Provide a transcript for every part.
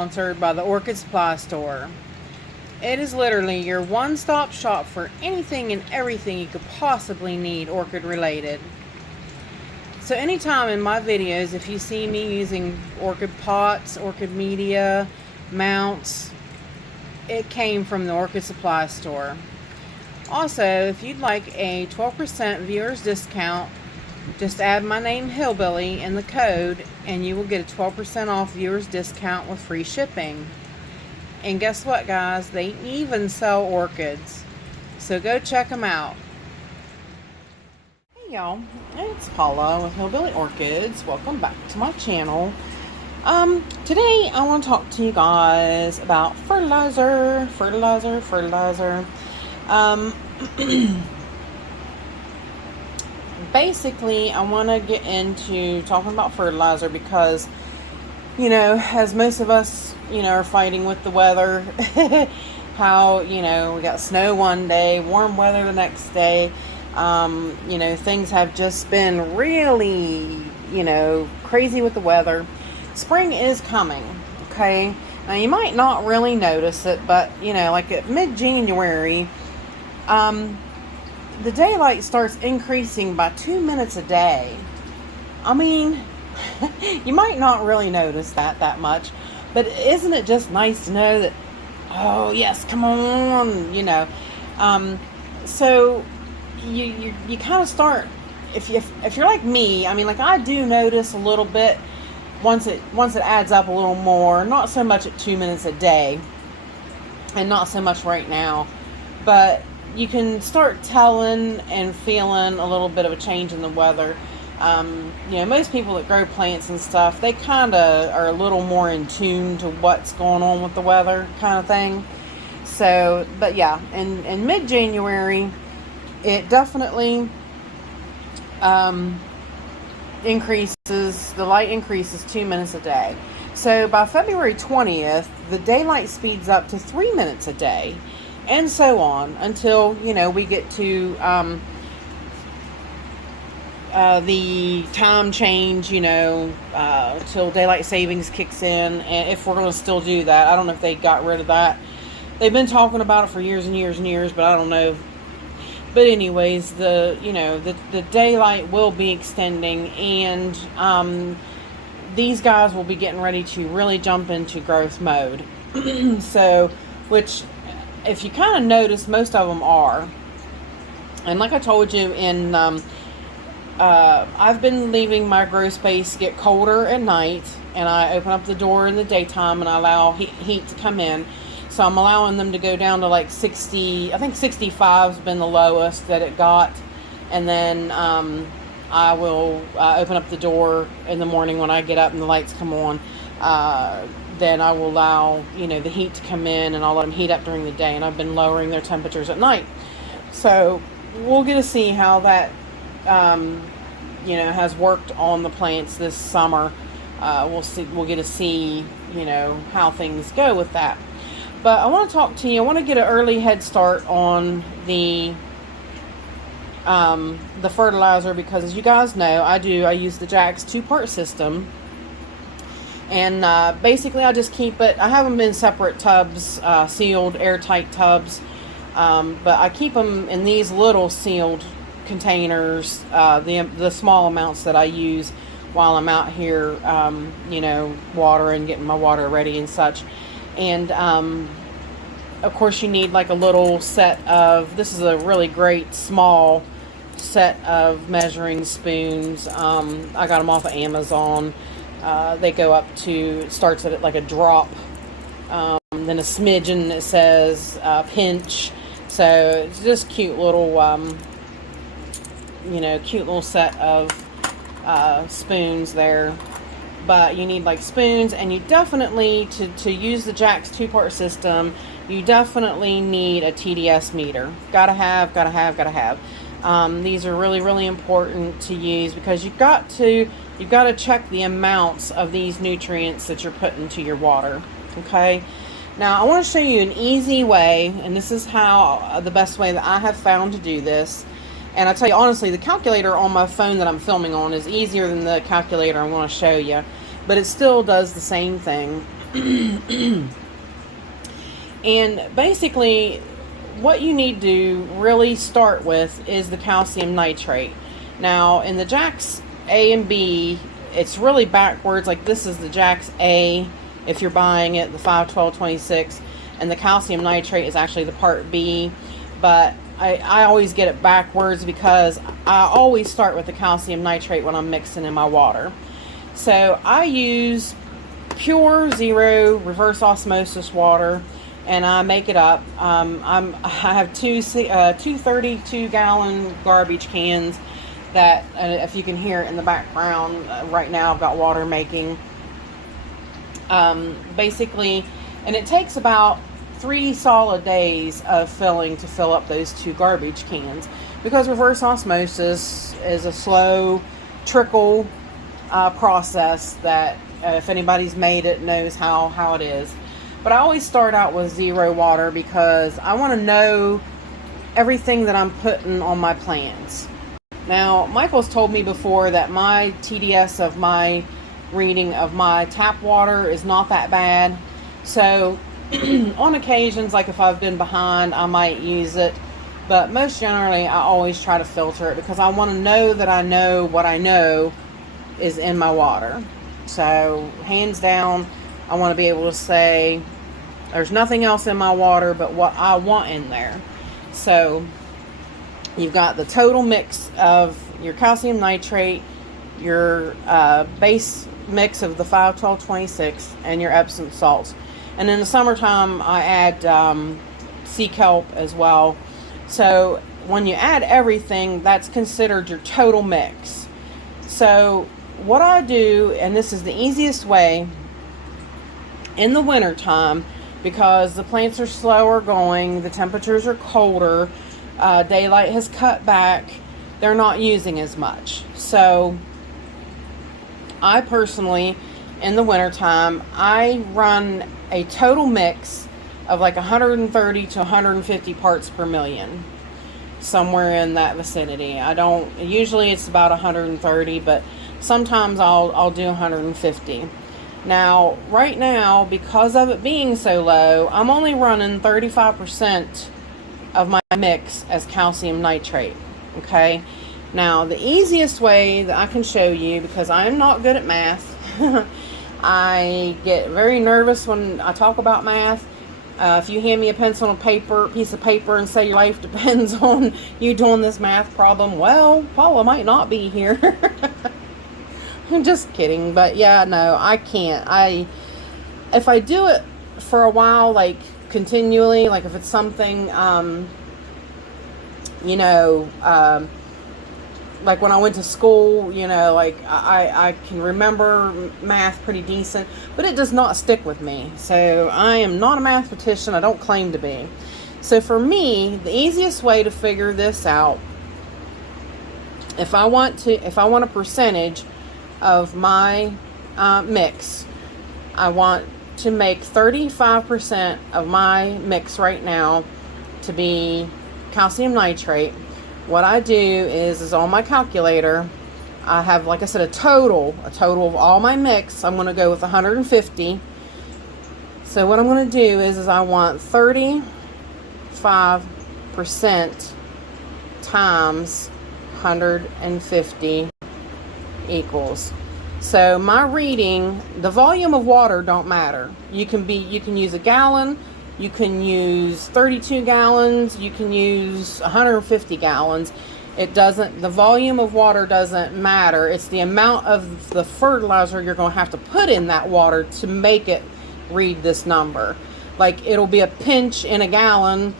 sponsored by the Orchid Supply Store. It is literally your one-stop shop for anything and everything you could possibly need orchid related. So anytime in my videos, if you see me using orchid pots, orchid media, mounts, it came from the Orchid Supply Store. Also, if you'd like a 12% viewers discount, just add my name Hillbilly in the code and you will get a 12% off viewers discount with free shipping. And guess what, guys? They even sell orchids. So go check them out. Hey y'all, it's Paula with Hillbilly Orchids. Welcome back to my channel. Today I want to talk to you guys about fertilizer. Basically, I want to get into talking about fertilizer because, you know, as most of us, you know, are fighting with the weather, how, you know, we got snow one day, warm weather the next day, you know, things have just been really, you know, crazy with the weather. Spring is coming, okay? Now, you might not really notice it, but, you know, like at mid-January, the daylight starts increasing by 2 minutes a day. I mean, you might not really notice that much, but isn't it just nice to know that, oh yes, come on, you know. So you kind of start, if you're like me, I mean, like I do notice a little bit once it adds up a little more, not so much at 2 minutes a day and not so much right now, but you can start telling and feeling a little bit of a change in the weather. You know, most people that grow plants and stuff, they kind of are a little more in tune to what's going on with the weather kind of thing. So, but yeah, in mid-January, it definitely increases, the light increases 2 minutes a day. So by February 20th, the daylight speeds up to 3 minutes a day. And so on until, you know, we get to the time change, you know, till daylight savings kicks in. And if we're going to still do that, I don't know if they got rid of that. They've been talking about it for years and years and years, but I don't know. But anyways, the daylight will be extending, and these guys will be getting ready to really jump into growth mode. So, which, if you kind of notice, most of them are. And like I told you, I've been leaving my grow space get colder at night, and I open up the door in the daytime and I allow heat to come in. So I'm allowing them to go down to like 60, I think 65 has been the lowest that it got. And then I will open up the door in the morning when I get up and the lights come on. Then I will allow, you know, the heat to come in, and I'll let them heat up during the day. And I've been lowering their temperatures at night. So we'll get to see how that, you know, has worked on the plants this summer. We'll get to see, you know, how things go with that. But I want to talk to you. I want to get an early head start on the fertilizer, because as you guys know, I use the Jack's 2-part system. And basically I just keep it, I have them in separate tubs, sealed, airtight tubs. But I keep them in these little sealed containers, the small amounts that I use while I'm out here, you know, watering, getting my water ready and such. And of course you need like a little set of, this is a really great small set of measuring spoons. I got them off of Amazon. They go up to, it starts at like a drop, then a smidgen that says pinch. So it's just cute little, you know, cute little set of spoons there. But you need like spoons, and you definitely, to use the Jack's 2-part system, you definitely need a TDS meter. Gotta have. These are really, really important to use, because you've got to check the amounts of these nutrients that you're putting into your water. Okay. Now I want to show you an easy way, and this is how the best way that I have found to do this. And I tell you honestly, the calculator on my phone that I'm filming on is easier than the calculator I'm going to show you, but it still does the same thing. And basically, what you need to really start with is the calcium nitrate. Now, in the Jack's A and B, it's really backwards. Like, this is the Jack's A if you're buying it, the 5-12-26, and the calcium nitrate is actually the part B. But I always get it backwards because I always start with the calcium nitrate when I'm mixing in my water. So I use pure zero reverse osmosis water, and I make it up. I have two 32-gallon garbage cans that, if you can hear it in the background, right now I've got water making. Basically, and it takes about 3 solid days of filling to fill up those 2 garbage cans, because reverse osmosis is a slow trickle process that if anybody's made it knows how it is. But I always start out with zero water because I want to know everything that I'm putting on my plants. Now, Michael's told me before that my TDS of my reading of my tap water is not that bad. So on occasions, like if I've been behind, I might use it. But most generally, I always try to filter it because I want to know that I know what I know is in my water. So hands down, I want to be able to say there's nothing else in my water but what I want in there. So you've got the total mix of your calcium nitrate, your base mix of the 5-12-26, and your Epsom salts. And in the summertime, I add sea kelp as well. So when you add everything, that's considered your total mix. So what I do, and this is the easiest way, in the wintertime, because the plants are slower going, the temperatures are colder, daylight has cut back, they're not using as much. So I personally, in the wintertime, I run a total mix of like 130 to 150 parts per million, somewhere in that vicinity. Usually it's about 130, but sometimes I'll do 150. Now, right now, because of it being so low, I'm only running 35% of my mix as calcium nitrate. Okay? Now, the easiest way that I can show you, because I'm not good at math, I get very nervous when I talk about math. If you hand me a pencil and piece of paper and say your life depends on you doing this math problem, well, Paula might not be here. I'm just kidding, but yeah, no, I can't. If I do it for a while, like continually, like if it's something, like when I went to school, like I can remember math pretty decent, but it does not stick with me. So I am not a mathematician. I don't claim to be. So for me, the easiest way to figure this out, if I want a percentage of my mix, I want to make 35% of my mix right now to be calcium nitrate. What I do is on my calculator, I have, like I said, a total of all my mix. I'm going to go with 150. So what I'm going to do is I want 35% times 150 equals. So my reading, the volume of water don't matter. You can use a gallon, you can use 32 gallons, you can use 150 gallons. The volume of water doesn't matter. It's the amount of the fertilizer you're going to have to put in that water to make it read this number. Like, it'll be a pinch in a gallon,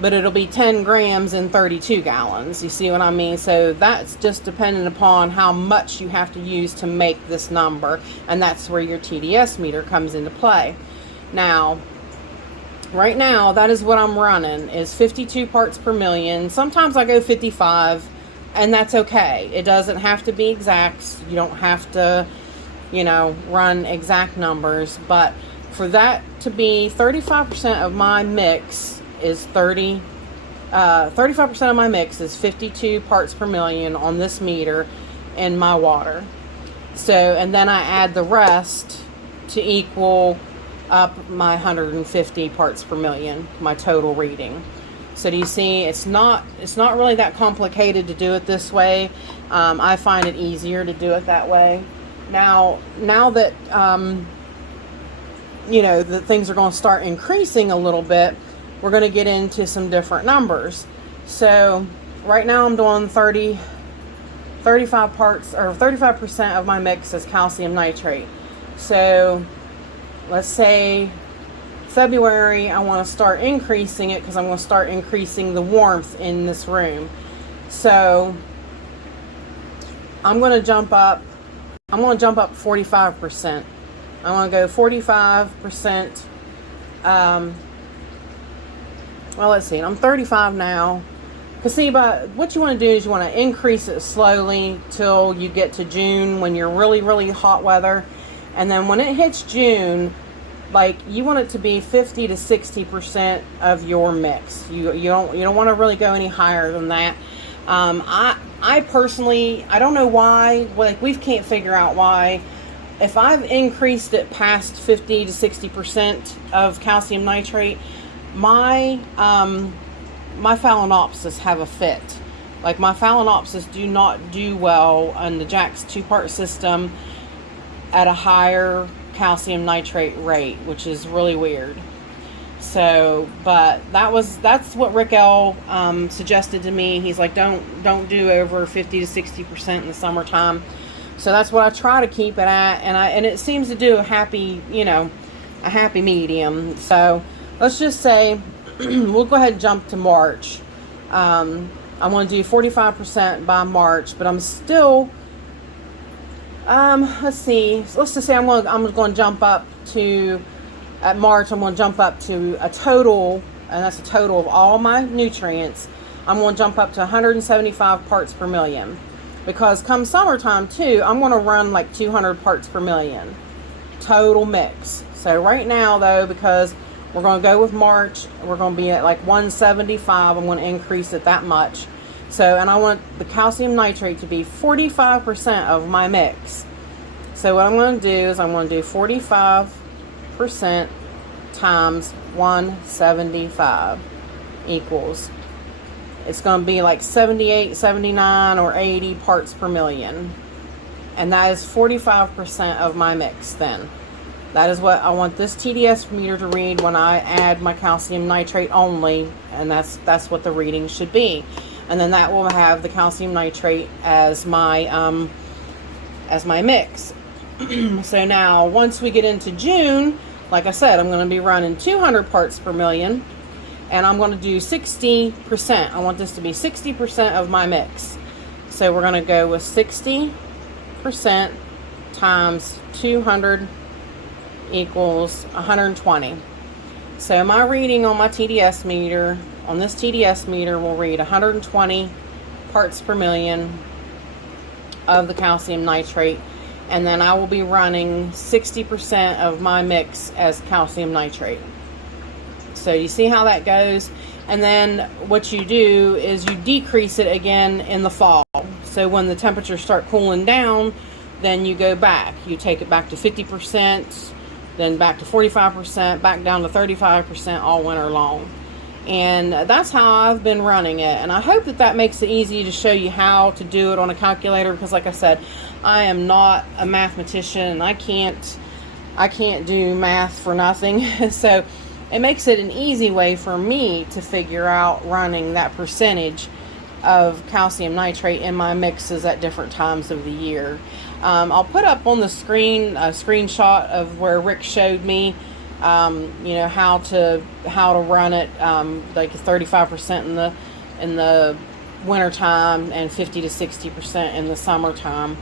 but it'll be 10 grams in 32 gallons. You see what I mean? So that's just dependent upon how much you have to use to make this number. And that's where your TDS meter comes into play. Now, right now, that is what I'm running, is 52 parts per million. Sometimes I go 55, and that's okay. It doesn't have to be exact. You don't have to, run exact numbers. But for that to be 35% of my mix is 35% of my mix is 52 parts per million on this meter in my water. So, and then I add the rest to equal up my 150 parts per million, my total reading. So do you see, it's not really that complicated to do it this way. I find it easier to do it that way. Now that you know, the things are going to start increasing a little bit, we're going to get into some different numbers. So right now I'm doing 35 parts, or 35% of my mix is calcium nitrate. So let's say February, I want to start increasing it because I'm going to start increasing the warmth in this room. So I'm going to jump up 45%. I want to go 45%. Well, let's see. I'm 35 now. Because see, but what you want to do is you want to increase it slowly till you get to June when you're really, really hot weather. And then when it hits June, like, you want it to be 50 to 60% of your mix. You don't want to really go any higher than that. I personally, I don't know why. Like, we can't figure out why. If I've increased it past 50 to 60% of calcium nitrate, my phalaenopsis have a fit. Like, my phalaenopsis do not do well on the Jack's 2-part system at a higher calcium nitrate rate, which is really weird. So, but that's what Rick L suggested to me. He's like, don't do over 50 to 60% in the summertime. So that's what I try to keep it at, and it seems to do a happy medium. So let's just say we'll go ahead and jump to March. I want to do 45% by March, but I'm still let's see. Let's just say I'm going to jump up to, at March, I'm going to jump up to a total, and that's a total of all my nutrients. I'm going to jump up to 175 parts per million. Because come summertime too, I'm going to run like 200 parts per million total mix. So right now though, because we're going to go with March, we're going to be at like 175. I'm going to increase it that much. So, and I want the calcium nitrate to be 45% of my mix. So what I'm going to do is I'm going to do 45% times 175 equals, it's going to be like 78, 79, or 80 parts per million. And that is 45% of my mix then. That is what I want this TDS meter to read when I add my calcium nitrate only. And that's what the reading should be. And then that will have the calcium nitrate as my mix. So now, once we get into June, like I said, I'm going to be running 200 parts per million. And I'm going to do 60%. I want this to be 60% of my mix. So we're going to go with 60% times 200 equals 120. So my reading on my TDS meter, on this TDS meter, will read 120 parts per million of the calcium nitrate. And then I will be running 60% of my mix as calcium nitrate. So you see how that goes. And then what you do is you decrease it again in the fall. So when the temperatures start cooling down, then you go back. You take it back to 50%, then back to 45%, back down to 35% all winter long. And that's how I've been running it. And I hope that makes it easy to show you how to do it on a calculator, because like I said, I am not a mathematician and I can't do math for nothing. So it makes it an easy way for me to figure out running that percentage of calcium nitrate in my mixes at different times of the year. I'll put up on the screen a screenshot of where Rick showed me, you know, how to run it, like 35% in the winter time and 50 to 60% in the summertime.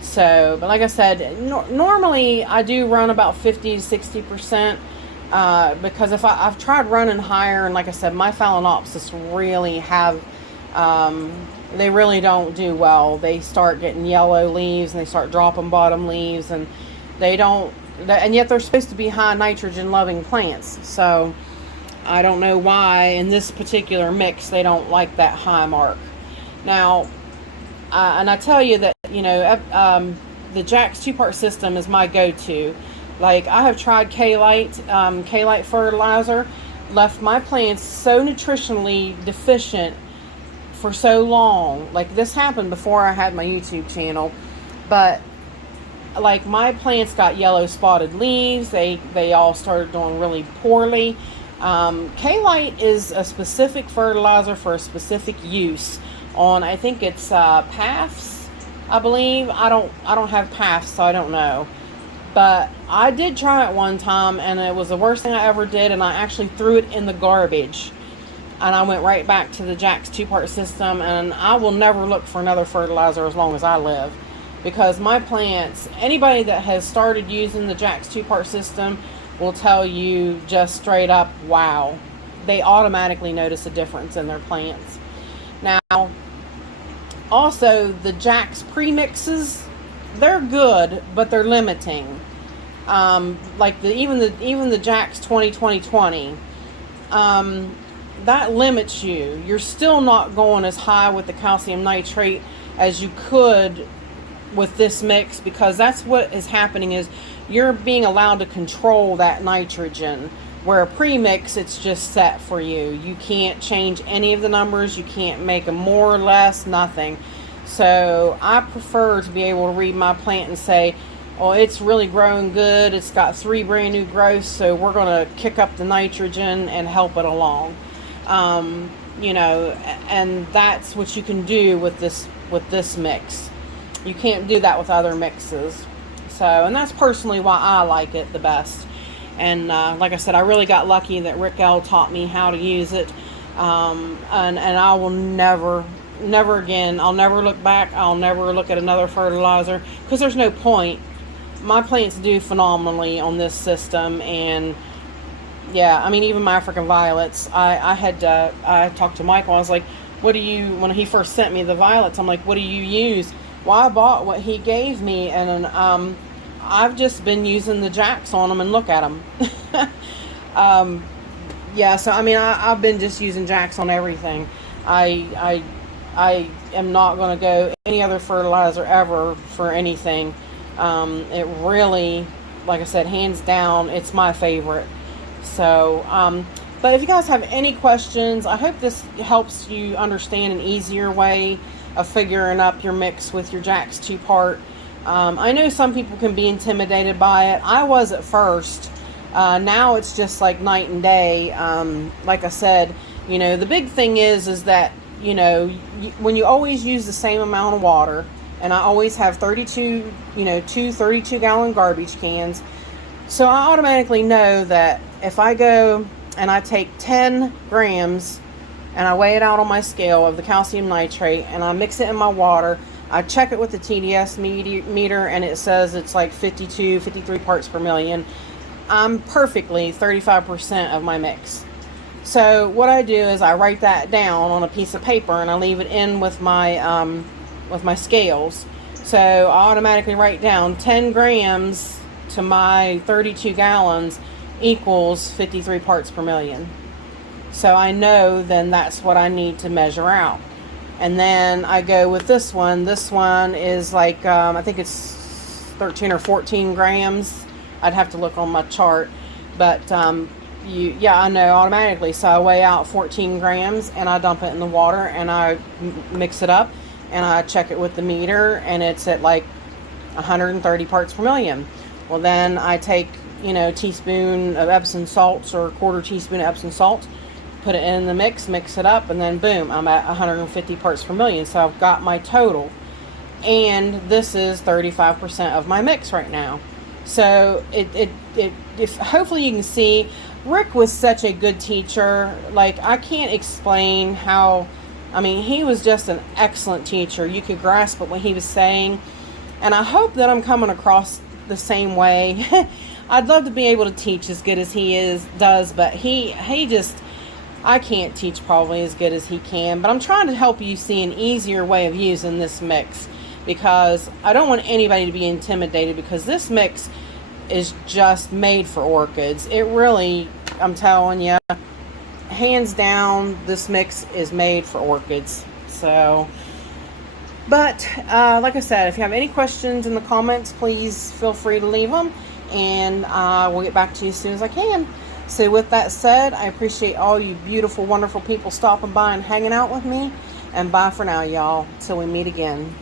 So, but like I said, normally I do run about 50 to 60%. Because if I've tried running higher, and like I said, my phalaenopsis really have, they really don't do well. They start getting yellow leaves and they start dropping bottom leaves, and they don't, and yet they're supposed to be high nitrogen loving plants. So I don't know why in this particular mix they don't like that high mark. Now, and I tell you that, you know, the Jack's 2-part system is my go-to. Like, I have tried K-Lite fertilizer, left my plants so nutritionally deficient for so long. Like, this happened before I had my YouTube channel, but like, my plants got yellow spotted leaves. They all started doing really poorly. K-Lite is a specific fertilizer for a specific use on, I think it's PAFs, I believe. I don't have PAFs, so I don't know. But I did try it one time, and it was the worst thing I ever did, and I actually threw it in the garbage. And I went right back to the Jack's 2-part system, and I will never look for another fertilizer as long as I live. Because my plants, anybody that has started using the Jack's 2-part system will tell you just straight up, wow. They automatically notice a difference in their plants. Now, also the Jack's premixes, they're good, but they're limiting. Like even the Jack's 20-20-20, that limits you. You're still not going as high with the calcium nitrate as you could with this mix, because that's what is happening, is you're being allowed to control that nitrogen, where a premix, it's just set for you. You can't change any of the numbers. You can't make them more or less, nothing. So I prefer to be able to read my plant and say, oh, it's really growing good, it's got 3 brand new growths, so we're going to kick up the nitrogen and help it along. You know, and that's what you can do with this mix. You can't do that with other mixes. So, and that's personally why I like it the best. And like I said, I really got lucky that Rick L taught me how to use it. And I will never again, I'll never look back. I'll never look at another fertilizer, because there's no point. My plants do phenomenally on this system. And yeah, I mean, even my African violets, I talked to Michael. I was like, what do you, when he first sent me the violets, I'm like, what do you use? Well, I bought what he gave me, and I've just been using the Jacks on them, and look at them. Yeah, so I mean, I've been just using Jacks on everything. I am not going to go any other fertilizer ever for anything. It really, like I said, hands down, it's my favorite. So, but if you guys have any questions, I hope this helps you understand an easier way of figuring up your mix with your Jack's 2-part. I know some people can be intimidated by it. I was at first. Now it's just like night and day. Like I said, you know, the big thing is that, you know, when you always use the same amount of water, and I always have 32, you know, 2 32-gallon garbage cans. So I automatically know that if I go and I take 10 grams and I weigh it out on my scale of the calcium nitrate, and I mix it in my water, I check it with the TDS meter, and it says it's like 52, 53 parts per million. I'm perfectly 35% of my mix. So what I do is I write that down on a piece of paper, and I leave it in with my scales. So I automatically write down 10 grams to my 32 gallons equals 53 parts per million. So I know then that's what I need to measure out. And then I go with this one. This one is like, I think it's 13 or 14 grams. I'd have to look on my chart. But yeah, I know automatically. So I weigh out 14 grams and I dump it in the water, and I mix it up, and I check it with the meter, and it's at like 130 parts per million. Well, then I take, you know, teaspoon of Epsom salts or quarter teaspoon of Epsom salt, put it in the mix it up, and then boom, I'm at 150 parts per million. So I've got my total, and this is 35% of my mix right now. So if hopefully you can see, Rick was such a good teacher. Like, I can't explain how, I mean, he was just an excellent teacher. You could grasp what he was saying, and I hope that I'm coming across the same way. I'd love to be able to teach as good as he does, but he just, I can't teach probably as good as he can. But I'm trying to help you see an easier way of using this mix, because I don't want anybody to be intimidated, because this mix is just made for orchids. It really, I'm telling you, hands down, this mix is made for orchids. So, but like I said, if you have any questions in the comments, please feel free to leave them. and I will get back to you as soon as I can. So with that said, I appreciate all you beautiful, wonderful people stopping by and hanging out with me. And bye for now, y'all. Till we meet again.